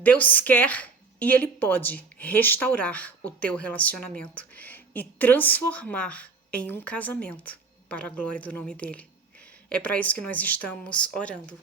Deus quer e Ele pode restaurar o teu relacionamento e transformar em um casamento para a glória do nome dEle. É para isso que nós estamos orando.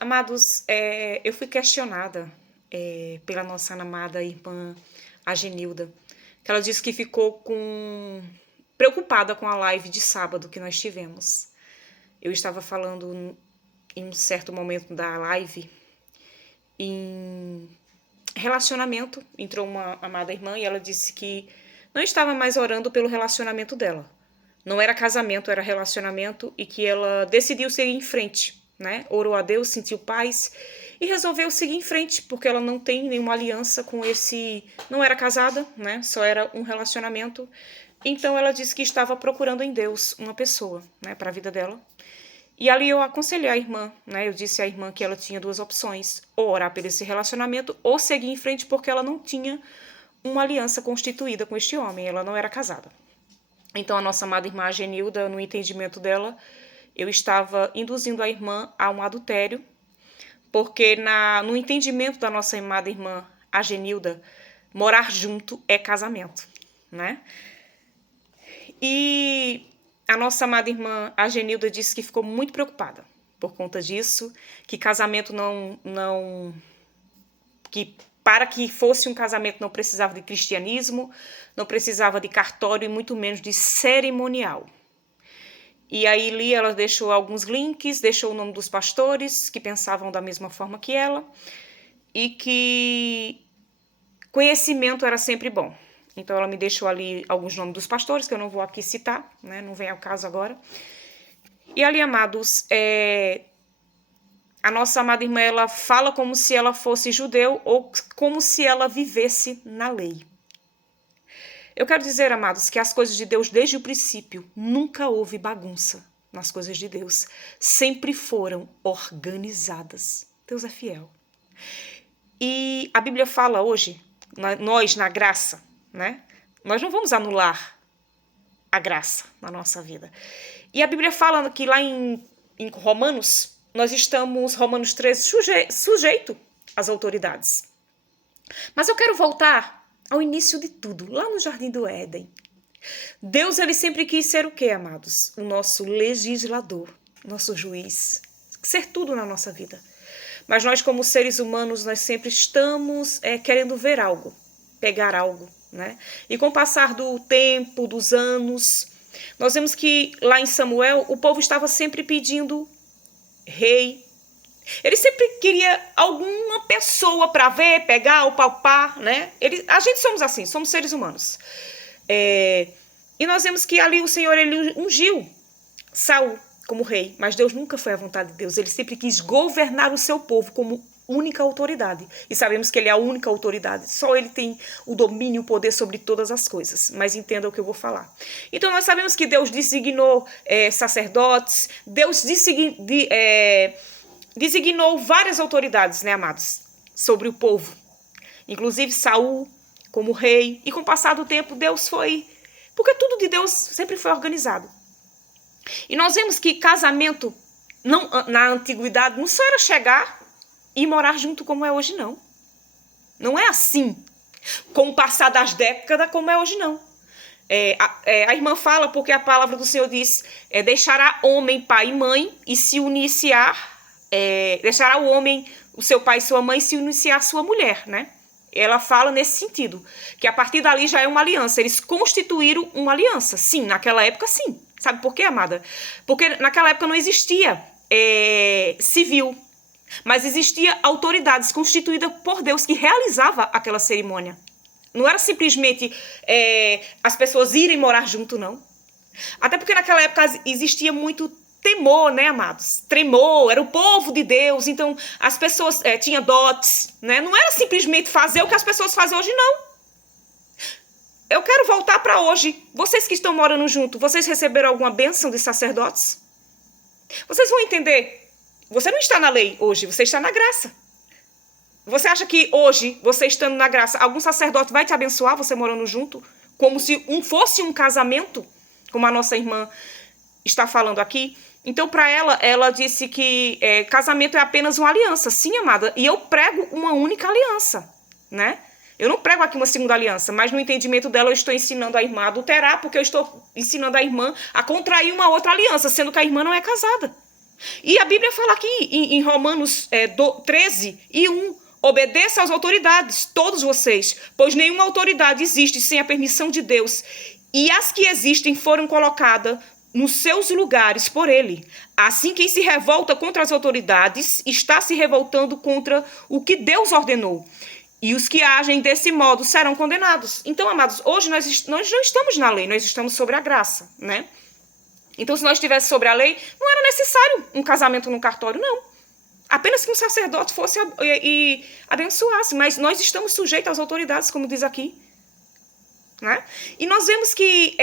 Amados, eu fui questionada pela nossa amada irmã Agenilda, que ela disse que ficou preocupada com a live de sábado que nós tivemos. Eu estava falando em um certo momento da live em relacionamento. Entrou uma amada irmã e ela disse que não estava mais orando pelo relacionamento dela. Não era casamento, era relacionamento, e que ela decidiu seguir em frente, né? Orou a Deus, sentiu paz e resolveu seguir em frente, porque ela não tem nenhuma aliança com esse... Não era casada, né? Só era um relacionamento. Então ela disse que estava procurando em Deus uma pessoa, né, para a vida dela. E ali eu aconselhei a irmã, né? Eu disse à irmã que ela tinha duas opções: ou orar por esse relacionamento, ou seguir em frente, porque ela não tinha uma aliança constituída com este homem, ela não era casada. Então a nossa amada irmã Agenilda, no entendimento dela, eu estava induzindo a irmã a um adultério, porque no entendimento da nossa amada irmã Agenilda, morar junto é casamento, né? E a nossa amada irmã Agenilda disse que ficou muito preocupada por conta disso, que casamento que para que fosse um casamento não precisava de cristianismo, não precisava de cartório e muito menos de cerimonial. E aí ali ela deixou alguns links, deixou o nome dos pastores que pensavam da mesma forma que ela e que conhecimento era sempre bom. Então ela me deixou ali alguns nomes dos pastores, que eu não vou aqui citar, né? Não vem ao caso agora. E ali, amados, a nossa amada irmã, ela fala como se ela fosse judeu ou como se ela vivesse na lei. Eu quero dizer, amados, que as coisas de Deus, desde o princípio, nunca houve bagunça nas coisas de Deus. Sempre foram organizadas. Deus é fiel. E a Bíblia fala hoje, nós na graça, né? Nós não vamos anular a graça na nossa vida. E a Bíblia fala que lá em Romanos, nós estamos, Romanos 13, sujeito às autoridades. Mas eu quero voltar ao início de tudo, lá no Jardim do Éden. Deus, ele sempre quis ser o quê, amados? O nosso legislador, nosso juiz, ser tudo na nossa vida. Mas nós, como seres humanos, nós sempre estamos querendo ver algo, pegar algo, né? E com o passar do tempo, dos anos, nós vemos que lá em Samuel, o povo estava sempre pedindo rei. Ele sempre queria alguma pessoa para ver, pegar ou palpar, né? A gente somos assim, somos seres humanos. E nós vemos que ali o Senhor, ele ungiu Saul como rei, mas Deus nunca foi a vontade de Deus. Ele sempre quis governar o seu povo como única autoridade. E sabemos que ele é a única autoridade. Só ele tem o domínio e o poder sobre todas as coisas. Mas entenda o que eu vou falar. Então nós sabemos que Deus designou sacerdotes. Deus designou várias autoridades, né, amados? Sobre o povo. Inclusive Saul como rei. E com o passar do tempo Deus foi... Porque tudo de Deus sempre foi organizado. E nós vemos que casamento na antiguidade não só era chegar e morar junto como é hoje, não. Não é assim, com o passar das décadas, como é hoje, não. A irmã fala porque a palavra do Senhor diz, deixará homem, pai e mãe, e se uniciar, deixará o homem, o seu pai e sua mãe, se uniciar a sua mulher, né? Ela fala nesse sentido, que a partir dali já é uma aliança. Eles constituíram uma aliança. Sim, naquela época, sim. Sabe por quê, amada? Porque naquela época não existia civil, mas existia autoridades constituídas por Deus que realizava aquela cerimônia. Não era simplesmente as pessoas irem morar junto, não. Até porque naquela época existia muito temor, né, amados? Tremor, era o povo de Deus, então as pessoas tinham dotes, né? Não era simplesmente fazer o que as pessoas fazem hoje, não. Eu quero voltar para hoje. Vocês que estão morando junto, vocês receberam alguma bênção de sacerdotes? Vocês vão entender. Você não está na lei hoje, você está na graça. Você acha que hoje, você estando na graça, algum sacerdote vai te abençoar, você morando junto? Como se fosse um casamento, como a nossa irmã está falando aqui? Então, para ela disse que casamento é apenas uma aliança. Sim, amada, e eu prego uma única aliança, né? Eu não prego aqui uma segunda aliança, mas no entendimento dela eu estou ensinando a irmã a adulterar, porque eu estou ensinando a irmã a contrair uma outra aliança, sendo que a irmã não é casada. E a Bíblia fala aqui em Romanos 13:1, obedeça às autoridades, todos vocês, pois nenhuma autoridade existe sem a permissão de Deus, e as que existem foram colocadas nos seus lugares por ele. Assim, quem se revolta contra as autoridades está se revoltando contra o que Deus ordenou. E os que agem desse modo serão condenados. Então, amados, hoje nós não estamos na lei, nós estamos sobre a graça, né? Então, se nós estivéssemos sobre a lei, não era necessário um casamento no cartório, não. Apenas que um sacerdote fosse e abençoasse. Mas nós estamos sujeitos às autoridades, como diz aqui, né? E nós vemos que,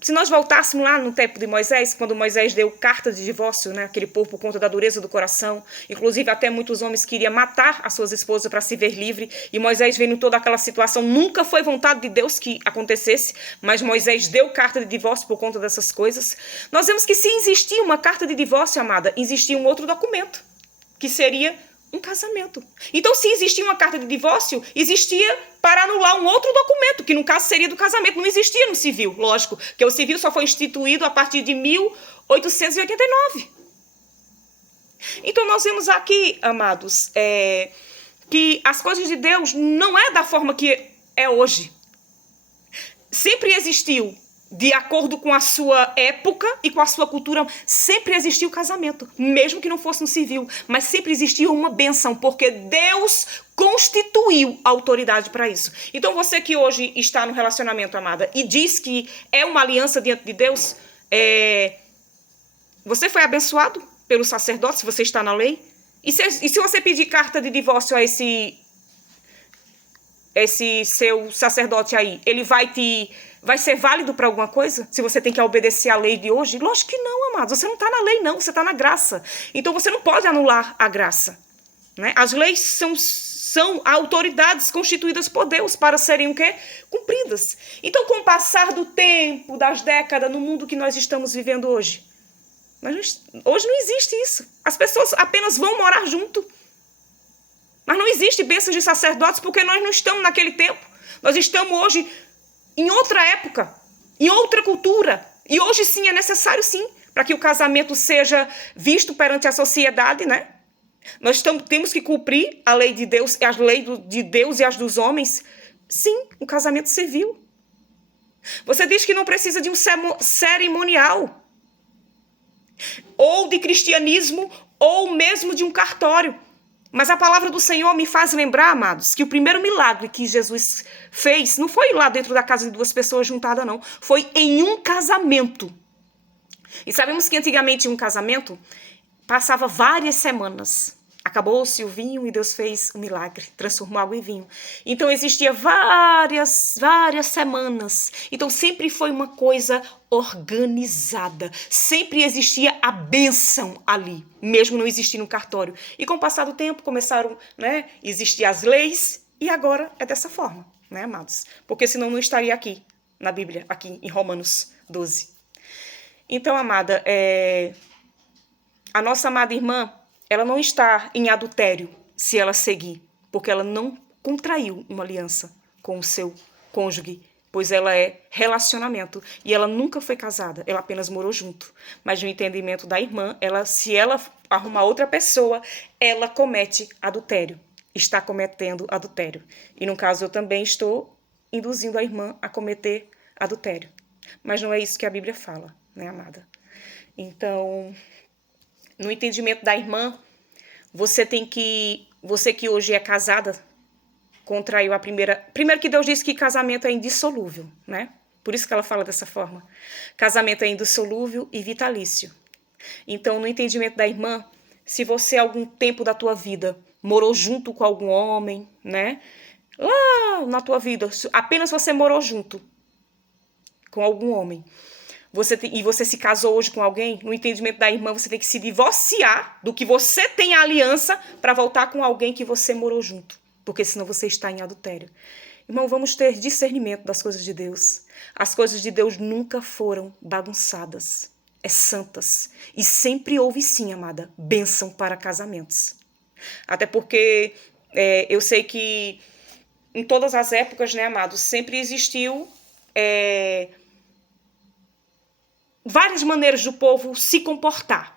se nós voltássemos lá no tempo de Moisés, quando Moisés deu carta de divórcio, né, aquele povo por conta da dureza do coração, inclusive até muitos homens queriam matar as suas esposas para se ver livre, e Moisés vendo toda aquela situação, nunca foi vontade de Deus que acontecesse, mas Moisés deu carta de divórcio por conta dessas coisas. Nós vemos que se existia uma carta de divórcio, amada, existia um outro documento, que seria um casamento. Então, se existia uma carta de divórcio, existia para anular um outro documento, que no caso seria do casamento. Não existia no civil, lógico, que o civil só foi instituído a partir de 1889. Então, nós vemos aqui, amados, que as coisas de Deus não é da forma que é hoje. Sempre existiu, de acordo com a sua época e com a sua cultura, sempre existiu o casamento, mesmo que não fosse no civil, mas sempre existiu uma bênção, porque Deus constituiu a autoridade para isso. Então, você que hoje está no relacionamento, amada, e diz que é uma aliança diante de Deus, você foi abençoado pelo sacerdote, se você está na lei? E se você pedir carta de divórcio a esse seu sacerdote aí, ele vai ser válido para alguma coisa? Se você tem que obedecer à lei de hoje? Lógico que não, amados. Você não está na lei, não. Você está na graça. Então, você não pode anular a graça, né? As leis são autoridades constituídas por Deus para serem o quê? Cumpridas. Então, com o passar do tempo, das décadas, no mundo que nós estamos vivendo hoje, hoje não existe isso. As pessoas apenas vão morar junto. Mas não existe bênçãos de sacerdotes porque nós não estamos naquele tempo. Nós estamos hoje em outra época, em outra cultura. E hoje sim é necessário sim, para que o casamento seja visto perante a sociedade, né? Nós temos que cumprir a lei de Deus, as leis de Deus e as dos homens. Sim, o casamento civil. Você diz que não precisa de um cerimonial, ou de cristianismo, ou mesmo de um cartório. Mas a palavra do Senhor me faz lembrar, amados, que o primeiro milagre que Jesus fez não foi lá dentro da casa de duas pessoas juntadas, não. Foi em um casamento. E sabemos que antigamente um casamento passava várias semanas. Acabou-se o vinho e Deus fez o milagre, transformou água em vinho. Então existia várias semanas. Então sempre foi uma coisa organizada. Sempre existia a bênção ali, mesmo não existindo um cartório. E com o passar do tempo começaram, né, existir as leis e agora é dessa forma, né, amados? Porque senão não estaria aqui na Bíblia, aqui em Romanos 12. Então, amada, a nossa amada irmã, ela não está em adultério se ela seguir, porque ela não contraiu uma aliança com o seu cônjuge, pois ela é relacionamento e ela nunca foi casada, ela apenas morou junto. Mas no entendimento da irmã, se ela arrumar outra pessoa, ela comete adultério, está cometendo adultério. E no caso eu também estou induzindo a irmã a cometer adultério. Mas não é isso que a Bíblia fala, né, amada? Então, no entendimento da irmã, você que hoje é casada, contraiu a primeira... Primeiro que Deus disse que casamento é indissolúvel, né? Por isso que ela fala dessa forma. Casamento é indissolúvel e vitalício. Então, no entendimento da irmã, se você algum tempo da tua vida morou junto com algum homem, né? Lá na tua vida, apenas você morou junto com algum homem, e você se casou hoje com alguém, no entendimento da irmã, você tem que se divorciar do que você tem a aliança para voltar com alguém que você morou junto, porque senão você está em adultério. Irmão, vamos ter discernimento das coisas de Deus. As coisas de Deus nunca foram bagunçadas. santas. E sempre houve sim, amada, bênção para casamentos. Até porque eu sei que em todas as épocas, né, amados, sempre existiu várias maneiras do povo se comportar.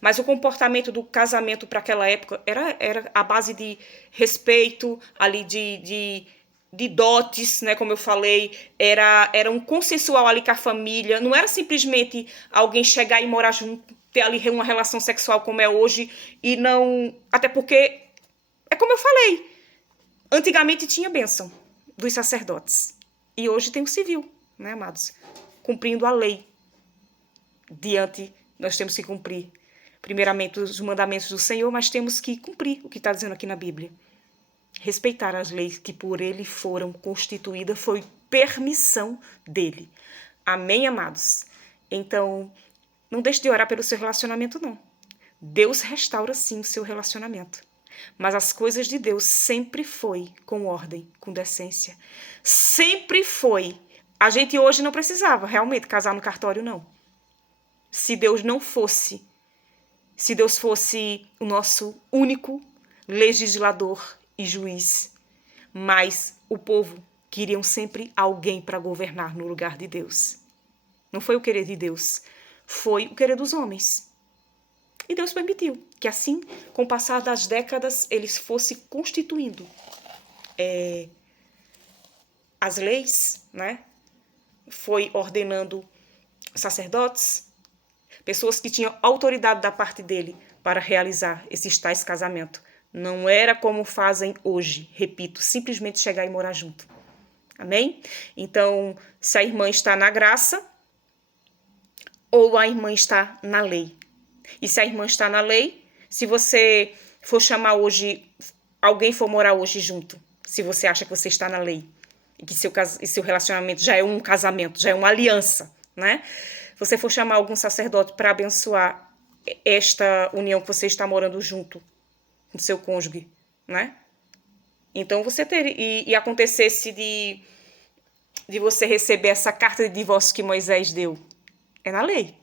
Mas o comportamento do casamento para aquela época era a base de respeito, ali de dotes, né, como eu falei, era um consensual ali com a família, não era simplesmente alguém chegar e morar junto, ter ali uma relação sexual como é hoje, e não... Até porque, é como eu falei, antigamente tinha bênção dos sacerdotes, e hoje tem o civil, né, amados? Cumprindo a lei. Nós temos que cumprir primeiramente os mandamentos do Senhor, mas temos que cumprir o que está dizendo aqui na Bíblia. Respeitar as leis que por ele foram constituídas foi permissão dele. Amém, amados? Então, não deixe de orar pelo seu relacionamento, não. Deus restaura, sim, o seu relacionamento. Mas as coisas de Deus sempre foi com ordem, com decência. Sempre foi. A gente hoje não precisava realmente casar no cartório, não. Se Deus fosse o nosso único legislador e juiz, mas o povo queriam sempre alguém para governar no lugar de Deus. Não foi o querer de Deus, foi o querer dos homens. E Deus permitiu que assim, com o passar das décadas, eles fossem constituindo as leis, né? Foi ordenando sacerdotes, pessoas que tinham autoridade da parte dele para realizar esses tais casamentos. Não era como fazem hoje, repito, simplesmente chegar e morar junto. Amém? Então, se a irmã está na graça ou a irmã está na lei. E se a irmã está na lei, se você for chamar hoje, alguém for morar hoje junto, se você acha que você está na lei e que seu relacionamento já é um casamento, já é uma aliança, né? Você for chamar algum sacerdote para abençoar esta união que você está morando junto com seu cônjuge, né? Então você e acontecesse de você receber essa carta de divórcio que Moisés deu, é na lei.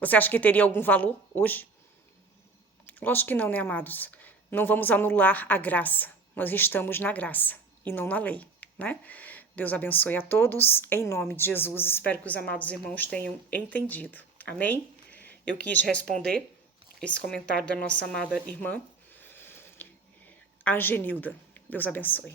Você acha que teria algum valor hoje? Lógico que não, né, amados? Não vamos anular a graça. Nós estamos na graça e não na lei, né? Deus abençoe a todos, em nome de Jesus. Espero que os amados irmãos tenham entendido. Amém? Eu quis responder esse comentário da nossa amada irmã Angenilda. Deus abençoe.